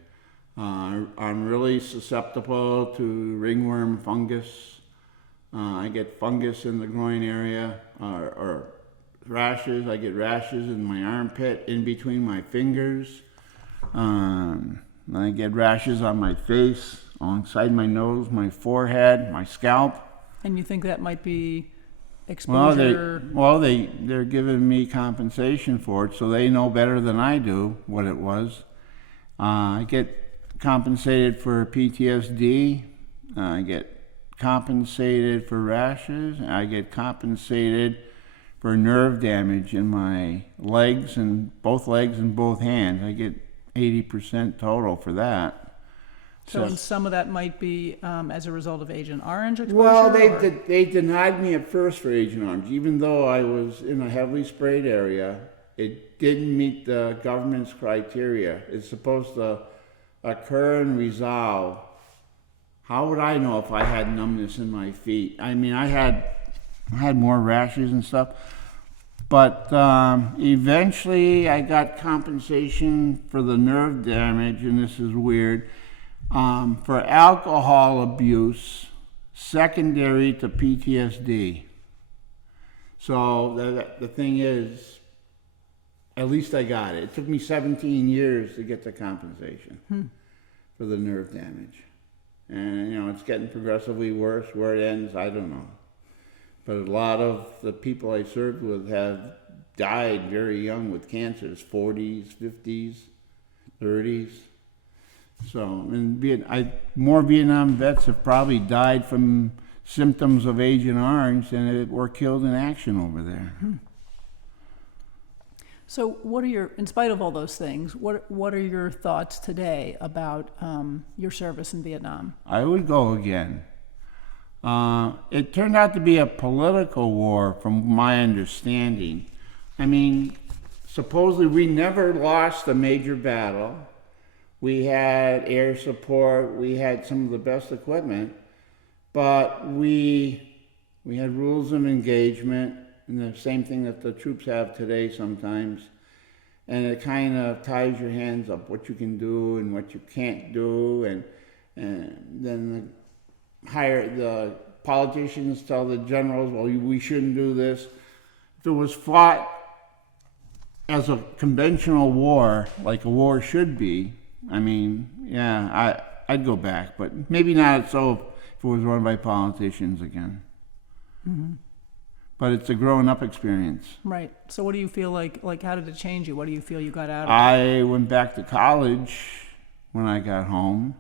I'm really susceptible to ringworm fungus. I get fungus in the groin area, or rashes. I get rashes in my armpit, in between my fingers. I get rashes on my face, alongside my nose, my forehead, my scalp. And you think that might be exposure? They're giving me compensation for it, so they know better than I do what it was. I get compensated for PTSD. I get compensated for rashes. I get compensated for nerve damage in my legs and both hands. I get 80% total for that. So and some of that might be as a result of Agent Orange exposure? Well, they denied me at first for Agent Orange. Even though I was in a heavily sprayed area, it didn't meet the government's criteria. It's supposed to occur and resolve. How would I know if I had numbness in my feet? I mean, I had more rashes and stuff. But eventually I got compensation for the nerve damage, and this is weird, for alcohol abuse secondary to PTSD. So the thing is, at least I got it. It took me 17 years to get the compensation for the nerve damage. And, it's getting progressively worse. Where it ends, I don't know. But a lot of the people I served with have died very young with cancers, 40s, 50s, 30s. So, more Vietnam vets have probably died from symptoms of Agent Orange than were killed in action over there. So in spite of all those things, what are your thoughts today about your service in Vietnam? I would go again. It turned out to be a political war, from my understanding. I mean, supposedly we never lost a major battle. We had air support. We had some of the best equipment, but we had rules of engagement, and the same thing that the troops have today sometimes. And it kind of ties your hands up, what you can do and what you can't do, and then the politicians tell the generals, well, we shouldn't do this. If it was fought as a conventional war, like a war should be, I mean, yeah, I'd go back, but maybe not so if it was run by politicians again. Mm-hmm. But it's a growing up experience. Right. So what do you feel like how did it change you? What do you feel you got out of it? I went back to college when I got home.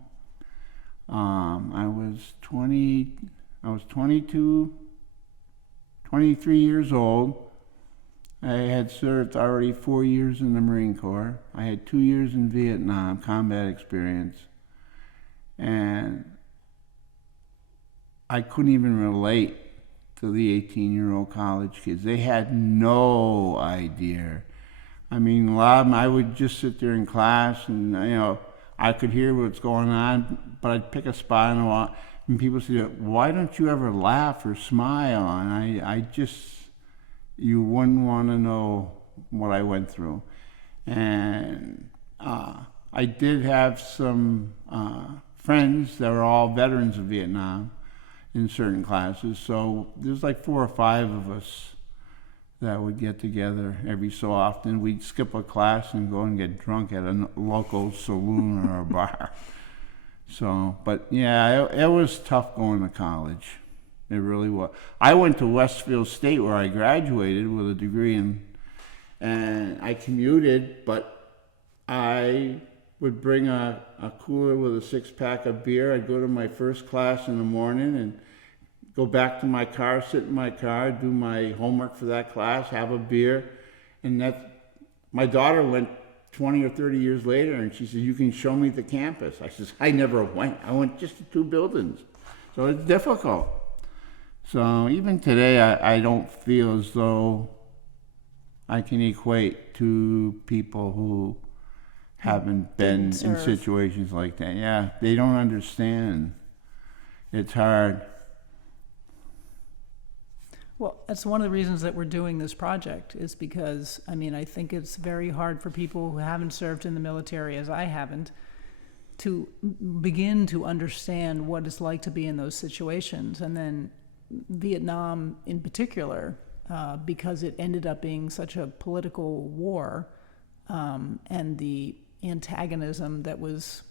I was 22, 23 years old. I had served already 4 years in the Marine Corps. I had 2 years in Vietnam, combat experience. And I couldn't even relate to the 18-year-old college kids. They had no idea. I mean, a lot of them, I would just sit there in class and, I could hear what's going on, but I'd pick a spot and walk. And people say, why don't you ever laugh or smile? And you wouldn't want to know what I went through. And I did have some friends that were all veterans of Vietnam in certain classes. So there's like 4 or 5 of us that would get together every so often. We'd skip a class and go and get drunk at a local saloon or a bar. So, but yeah, it was tough going to college. It really was. I went to Westfield State where I graduated with a degree and I commuted, but I would bring a cooler with a 6-pack of beer. I'd go to my first class in the morning and go back to my car, sit in my car, do my homework for that class, have a beer. And my daughter went 20 or 30 years later and she said, "You can show me the campus." I says, "I never went. I went just to 2 buildings." So it's difficult. So even today, I don't feel as though I can equate to people who haven't been in situations like that. Yeah, they don't understand. It's hard. Well, that's one of the reasons that we're doing this project is because, I mean, I think it's very hard for people who haven't served in the military, as I haven't, to begin to understand what it's like to be in those situations. And then Vietnam in particular, because it ended up being such a political war, and the antagonism that was,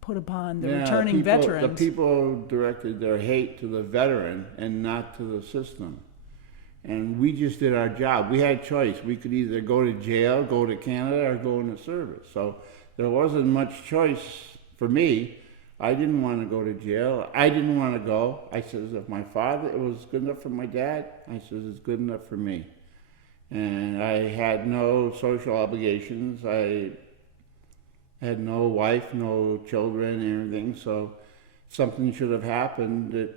put upon the returning veterans. The people directed their hate to the veteran and not to the system. And we just did our job. We had choice. We could either go to jail, go to Canada, or go into service. So there wasn't much choice for me. I didn't want to go to jail. I didn't want to go. I said, if my father, it was good enough for my dad, I said, it's good enough for me. And I had no social obligations. I had no wife, no children, anything. So something should have happened that,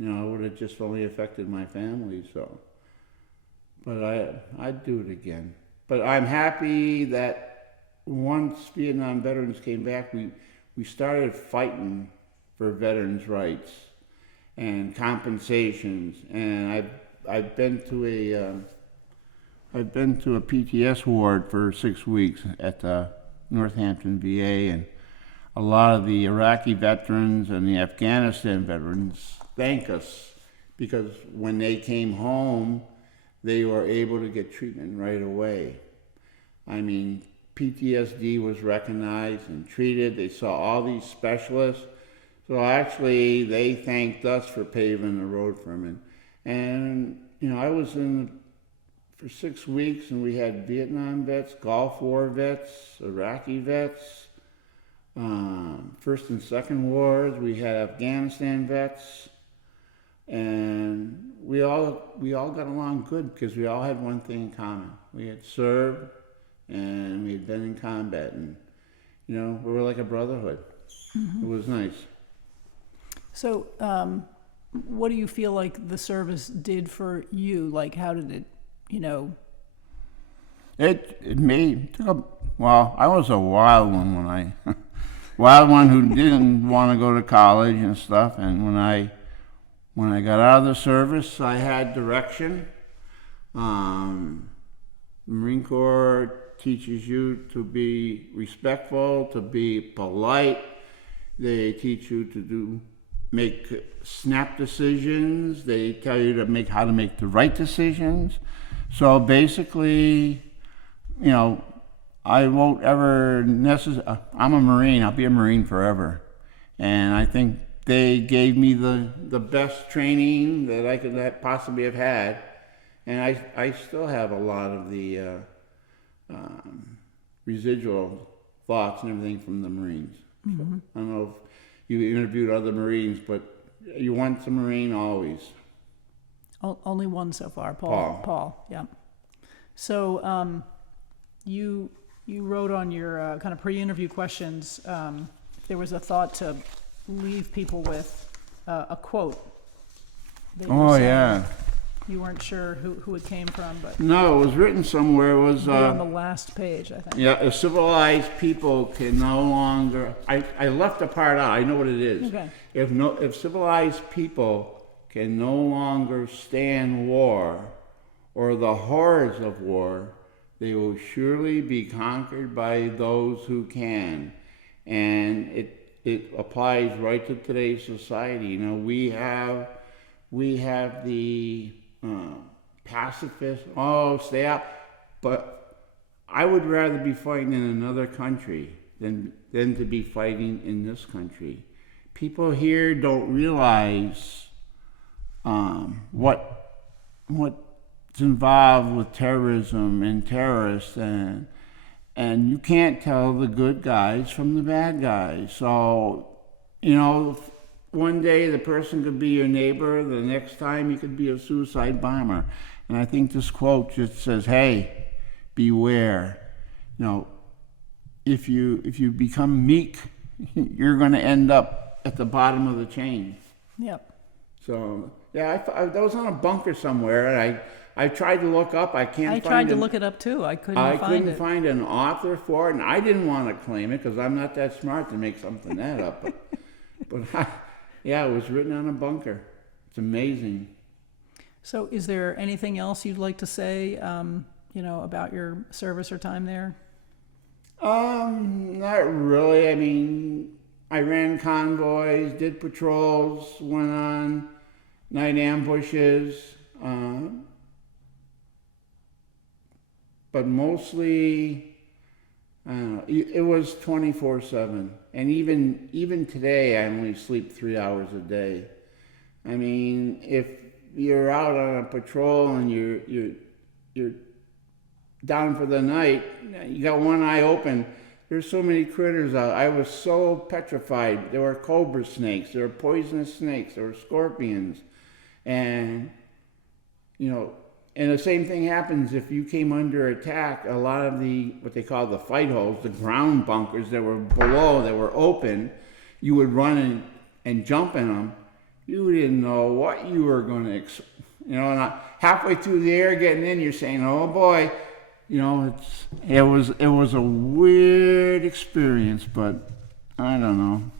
would have just only affected my family. So, but I'd do it again. But I'm happy that once Vietnam veterans came back, we started fighting for veterans' rights and compensations. And I've been to a PTS ward for 6 weeks at the Northampton VA, and a lot of the Iraqi veterans and the Afghanistan veterans thank us because when they came home, they were able to get treatment right away. I mean, PTSD was recognized and treated. They saw all these specialists. So actually, they thanked us for paving the road for them. And I was in for 6 weeks, and we had Vietnam vets, Gulf War vets, Iraqi vets, First and Second Wars. We had Afghanistan vets, and we all got along good because we all had one thing in common. We had served, and we had been in combat, and we were like a brotherhood. Mm-hmm. It was nice. So, what do you feel like the service did for you? Like, how did it? It made, well, I was a wild one wild one who didn't want to go to college and stuff. And when I got out of the service, I had direction. Marine Corps teaches you to be respectful, to be polite. They teach you to make snap decisions. They tell you how to make the right decisions. So basically, I won't ever I'm a Marine. I'll be a Marine forever. And I think they gave me the best training that I could possibly have had. And I still have a lot of the residual thoughts and everything from the Marines. Mm-hmm. So I don't know if you interviewed other Marines, but you want the Marine always. Only one so far, Paul. Yeah. So you wrote on your kind of pre-interview questions, there was a thought to leave people with a quote. Yeah. You weren't sure who it came from, but... No, it was written somewhere. It was... on the last page, I think. Yeah, if civilized people can no longer... I left a part out. I know what it is. Okay. If civilized people can no longer stand war or the horrors of war, they will surely be conquered by those who can. And it applies right to today's society. We have the pacifist. Oh, stay out. But I would rather be fighting in another country than to be fighting in this country. People here don't realize what's involved with terrorism and terrorists, and you can't tell the good guys from the bad guys. So, one day the person could be your neighbor, the next time he could be a suicide bomber. And I think this quote just says, hey, beware. If you become meek, you're going to end up at the bottom of the chain. Yep. So, yeah, I was on a bunker somewhere, and I tried to look up. I tried to look it up too. I couldn't find an author for it, and I didn't want to claim it because I'm not that smart to make something that up. But it was written on a bunker. It's amazing. So, is there anything else you'd like to say, about your service or time there? Not really. I mean, I ran convoys, did patrols, went on night ambushes, but mostly it was 24/7. And even today, I only sleep 3 hours a day. I mean, if you're out on a patrol and you're down for the night, you got one eye open. There's so many critters out. I was so petrified. There were cobra snakes, there were poisonous snakes, there were scorpions. And, and the same thing happens if you came under attack. A lot of what they call the fight holes, the ground bunkers that were below, that were open, you would run and jump in them. You didn't know what you were going to, and halfway through the air getting in, you're saying, oh boy, it was a weird experience, but I don't know.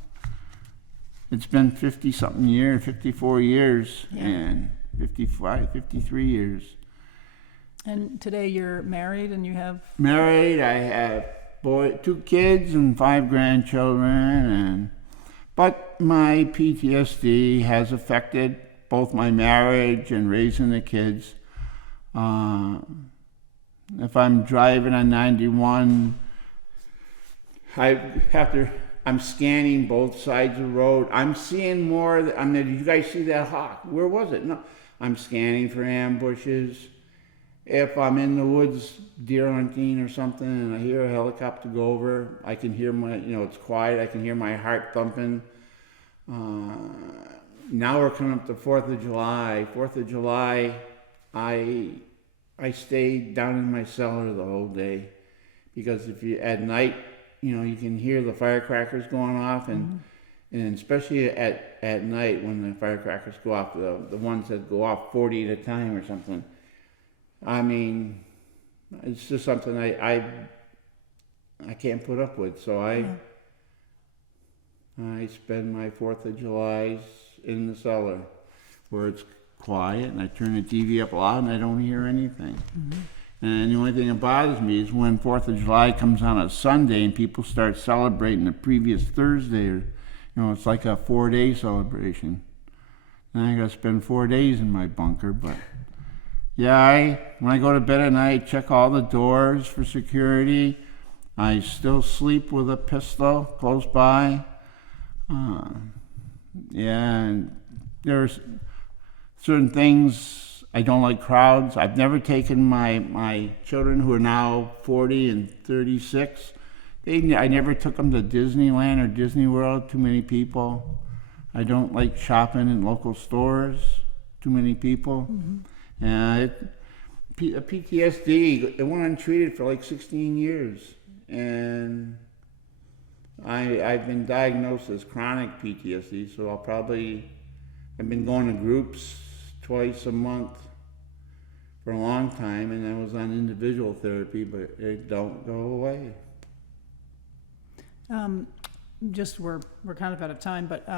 It's been 50-something years, 54 years, and 53 years. And today you're married and you have? Married, I have 2 kids and 5 grandchildren, but my PTSD has affected both my marriage and raising the kids. If I'm driving on 91, I'm scanning both sides of the road. I'm seeing more. Did you guys see that hawk? Where was it? No, I'm scanning for ambushes. If I'm in the woods deer hunting or something and I hear a helicopter go over, I can hear it's quiet. I can hear my heart thumping. Now we're coming up to 4th of July. 4th of July, I stayed down in my cellar the whole day because at night, you can hear the firecrackers going off, and especially at night when the firecrackers go off, the ones that go off 40 at a time or something. I mean, it's just something I can't put up with. So I spend my 4th of July in the cellar where it's quiet, and I turn the TV up loud and I don't hear anything. Mm-hmm. And the only thing that bothers me is when 4th of July comes on a Sunday and people start celebrating the previous Thursday, or it's like a 4-day celebration. And I gotta spend 4 days in my bunker. But yeah, when I go to bed at night, I check all the doors for security. I still sleep with a pistol close by. And there's certain things. I don't like crowds. I've never taken my children, who are now 40 and 36. I never took them to Disneyland or Disney World. Too many people. I don't like shopping in local stores. Too many people. Mm-hmm. PTSD, it went untreated for like 16 years. And I've been diagnosed as chronic PTSD, so I've been going to groups twice a month for a long time, and I was on individual therapy, but it don't go away. We're kind of out of time, but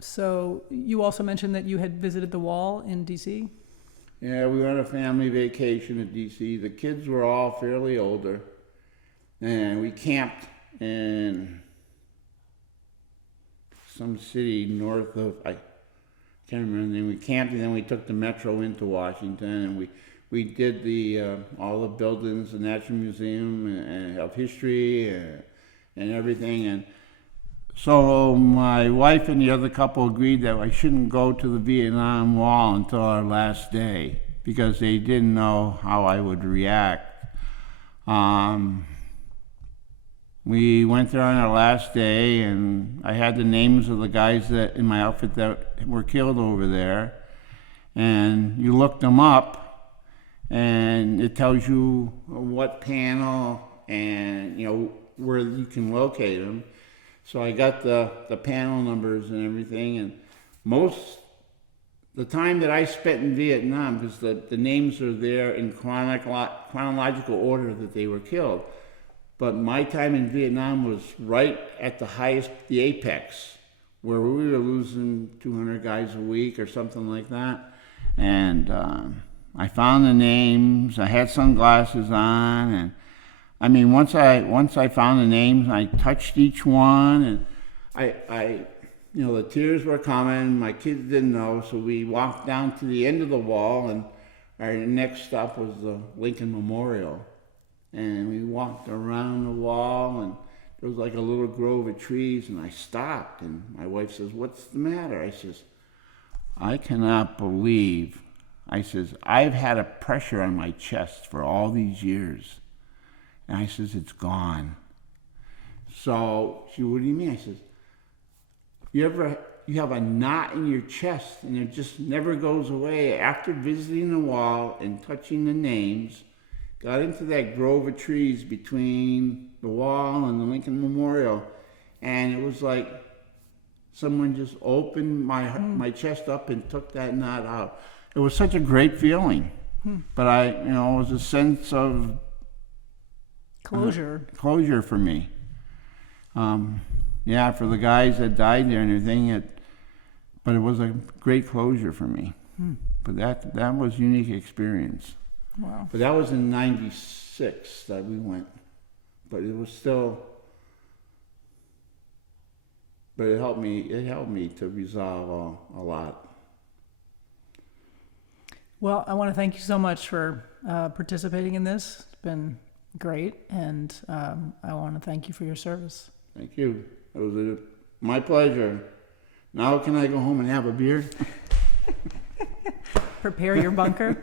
so you also mentioned that you had visited the wall in D.C.? Yeah, we went on a family vacation at D.C. The kids were all fairly older, and we camped in some city north of, I can't remember the name. We camped, and then we took the metro into Washington, and we did all the buildings, the Natural Museum of History and everything. And so my wife and the other couple agreed that I shouldn't go to the Vietnam Wall until our last day because they didn't know how I would react. We went there on our last day, and I had the names of the guys that in my outfit that were killed over there. And you look them up, and it tells you what panel and where you can locate them. So I got the panel numbers and everything, and the time that I spent in Vietnam, because the names are there in chronological order that they were killed. But my time in Vietnam was right at the apex, where we were losing 200 guys a week or something like that. And I found the names. I had sunglasses on, and I mean, once I found the names, I touched each one, and I the tears were coming. My kids didn't know, so we walked down to the end of the wall, and our next stop was the Lincoln Memorial. And we walked around the wall, and there was like a little grove of trees, and I stopped, and my wife says, "What's the matter?" I says, "I cannot believe," I says, "I've had a pressure on my chest for all these years." And I says, "It's gone." So she, "What do you mean?" I says, you have a knot in your chest, and it just never goes away. After visiting the wall and touching the names, got into that grove of trees between the wall and the Lincoln Memorial, and it was like someone just opened my chest up and took that knot out. It was such a great feeling. But it was a sense of closure for me. For the guys that died there and everything, but it was a great closure for me. But that was a unique experience. Wow. But that was in '96 that we went. But it was still. But it helped me to resolve a lot. Well, I want to thank you so much for participating in this. It's been great, and I want to thank you for your service. Thank you. It was my pleasure. Now can I go home and have a beer? Prepare your bunker.